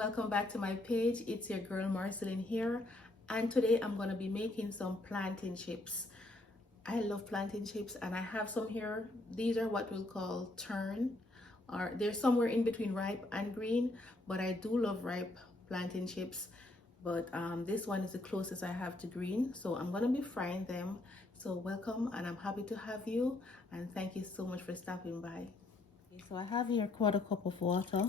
welcome back to my page. It's your girl Marceline here, and today I'm going to be making some plantain chips. I love plantain chips and I have some here. These are what we'll call turn, or they're somewhere in between ripe and green, but I do love ripe plantain chips. But this one is the closest I have to green, so I'm going to be frying them. So welcome, and I'm happy to have you, and thank you so much for stopping by. Okay, so I have here a quarter cup of water.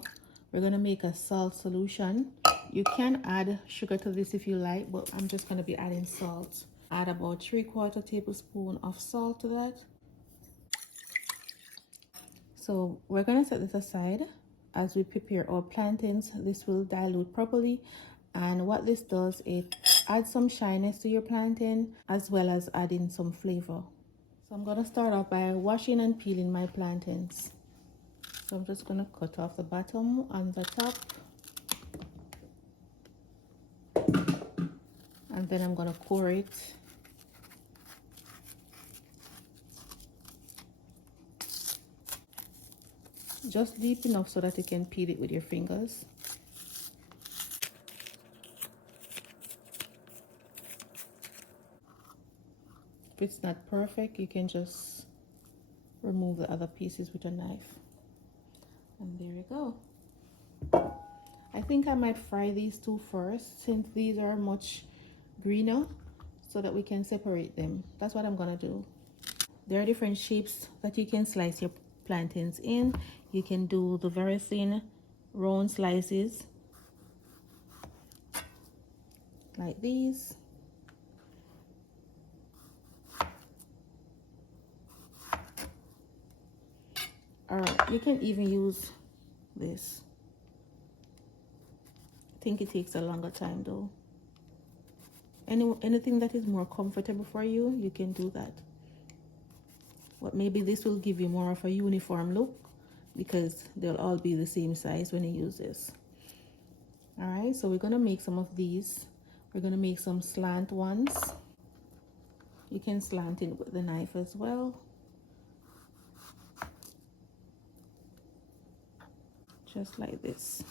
We're going to make a salt solution. You can add sugar to this if you like, but I'm just going to be adding salt. Add about 3/4 tablespoon of salt to that. So we're going to set this aside as we prepare our plantains. This will dilute properly, and what this does, it adds some shyness to your plantain as well as adding some flavor. So I'm going to start off by washing and peeling my plantains. So I'm just going to cut off the bottom and the top, and then I'm going to core it. Just deep enough so that you can peel it with your fingers. If it's not perfect, you can just remove the other pieces with a knife. And there you go. I think I might fry these two first, since these are much greener, so that we can separate them. That's what I'm gonna do. There are different shapes that you can slice your plantains in. You can do the very thin round slices like these. Or you can even use this. I think it takes a longer time though. Anything that is more comfortable for you, you can do that. But maybe this will give you more of a uniform look, because they'll all be the same size when you use this. All right, so we're gonna make some of these. We're gonna make some slant ones. You can slant it with the knife as well. Just like this.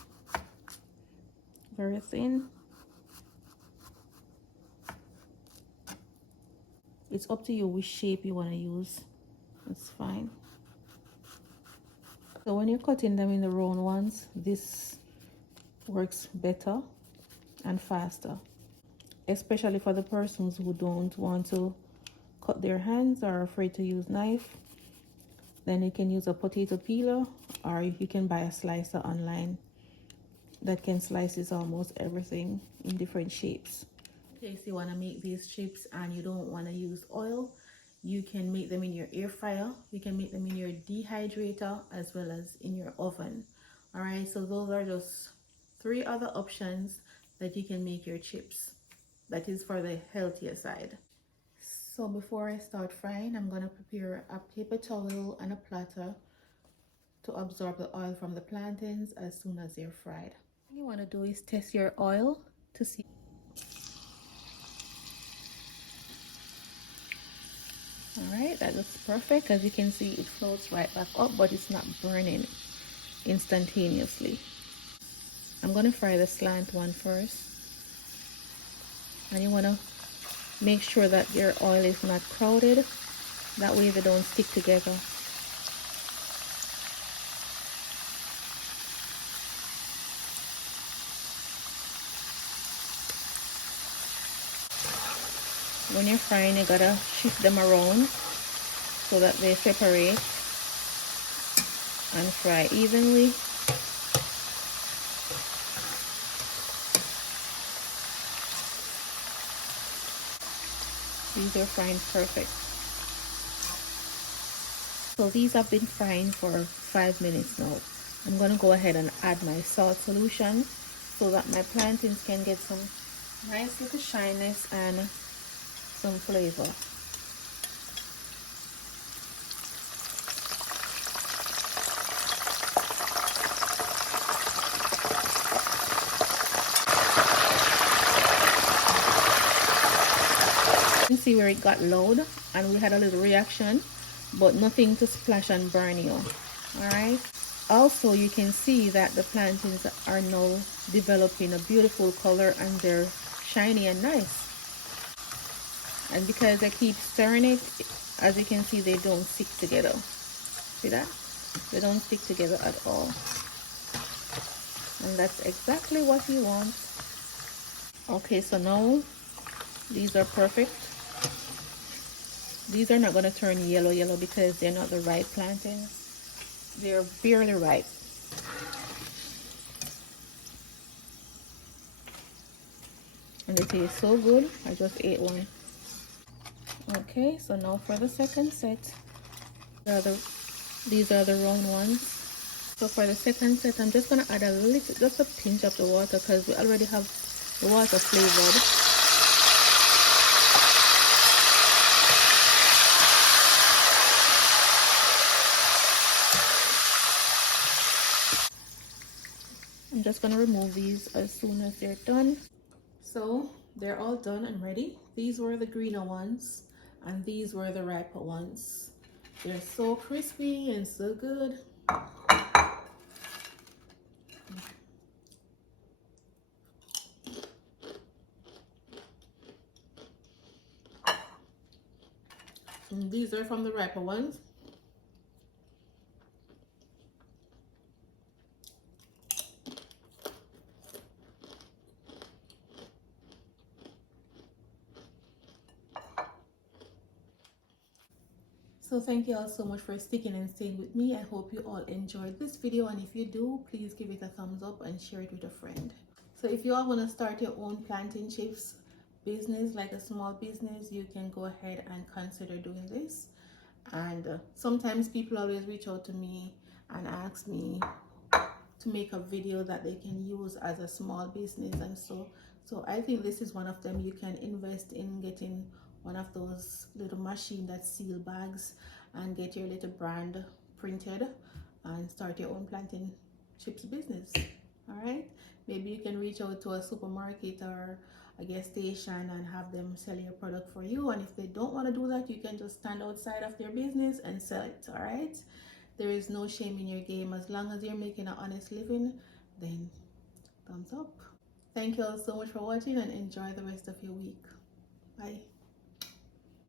Very thin. It's up to you which shape you want to use. It's fine. So when you're cutting them in the round ones, this works better and faster, especially for the persons who don't want to cut their hands or are afraid to use knife. Then you can use a potato peeler, or you can buy a slicer online that can slices almost everything in different shapes. In case you want to make these chips and you don't want to use oil, you can make them in your air fryer, you can make them in your dehydrator, as well as in your oven. All right, so those are just 3 other options that you can make your chips. That is for the healthier side. So before I start frying, I'm going to prepare a paper towel and a platter to absorb the oil from the plantains as soon as they're fried. What you want to do is test your oil to see. Alright, that looks perfect. As you can see, it floats right back up, but it's not burning instantaneously. I'm going to fry the slant one first. And you want to make sure that your oil is not crowded. That way they don't stick together. When you're frying, you gotta shift them around so that they separate and fry evenly. These are frying perfect. So these have been frying for 5 minutes now. I'm gonna go ahead and add my salt solution so that my plantains can get some nice little shyness and some flavor. You see where it got loud and we had a little reaction, but nothing to splash and burn you. All right, Also, you can see that the plantains are now developing a beautiful color and they're shiny and nice. And because I keep stirring it, as you can see, they don't stick together. See that? They don't stick together at all. And that's exactly what you want. Okay, so now these are perfect. These are not going to turn yellow because they're not the ripe plantains. They're barely ripe. And they taste so good. I just ate one. Okay, so now for the second set. These are the round ones. So for the second set, I'm just going to add a little, just a pinch of the water because we already have the water flavored. I'm just going to remove these as soon as they're done. So they're all done and ready. These were the greener ones and these were the riper ones. They're so crispy and so good. And these are from the riper ones. So thank you all so much for sticking and staying with me. I hope you all enjoyed this video, and if you do, please give it a thumbs up and share it with a friend. So if you all want to start your own plantain chips business, like a small business, you can go ahead and consider doing this. And sometimes people always reach out to me and ask me to make a video that they can use as a small business, and so I think this is one of them. You can invest in getting one of those little machine that seal bags and get your little brand printed and start your own plantain chips business. All right, maybe you can reach out to a supermarket or a gas station and have them sell your product for you, and if they don't want to do that, you can just stand outside of their business and sell it. All right, there is no shame in your game. As long as you're making an honest living, then thumbs up. Thank you all so much for watching and enjoy the rest of your week. Bye.